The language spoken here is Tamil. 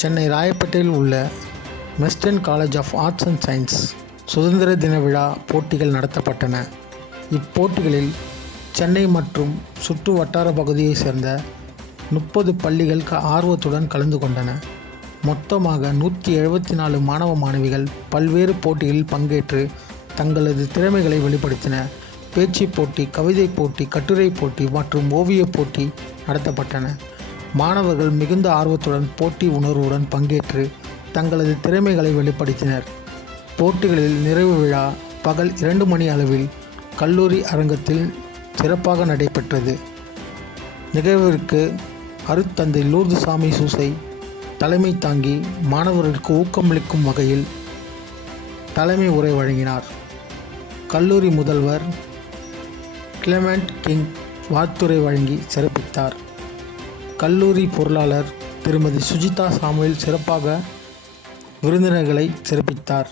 சென்னை ராயப்பேட்டையில் உள்ள western college of arts and science சுதந்திர தின விழா போட்டிகள் நடத்தப்பட்டன. இப்போட்டிகளில் சென்னை மற்றும் சுற்று வட்டார பகுதியைச் சேர்ந்த 30 பள்ளிகள் ஆர்வத்துடன் கலந்து கொண்டன. மொத்தமாக 174 மாணவ மாணவிகள் பல்வேறு போட்டிகளில் பங்கேற்று தங்களது திறமைகளை வெளிப்படுத்தின. பேச்சு போட்டி, கவிதை போட்டி, கட்டுரை போட்டி மற்றும் ஓவியப் போட்டி நடத்தப்பட்டன. மாணவர்கள் மிகுந்த ஆர்வத்துடன் போட்டி உணர்வுடன் பங்கேற்று தங்களது திறமைகளை வெளிப்படுத்தினர். போட்டிகளில் நிறைவு விழா பகல் 2 மணி அளவில் கல்லூரி அரங்கத்தில் சிறப்பாக நடைபெற்றது. நிகழ்விற்கு அருட்தந்தை லூர்துசாமி சூசை தலைமை தாங்கி மாணவர்களுக்கு ஊக்கமளிக்கும் வகையில் தலைமை உரை வழங்கினார். கல்லூரி முதல்வர் கிளெமெண்ட் கிங் வாழ்த்துரை வழங்கி சிறப்பித்தார். கல்லூரி பொருளாளர் திருமதி சுஜிதா சாமுவேல் சிறப்பாக விருந்தினர்களை சிறப்பித்தார்.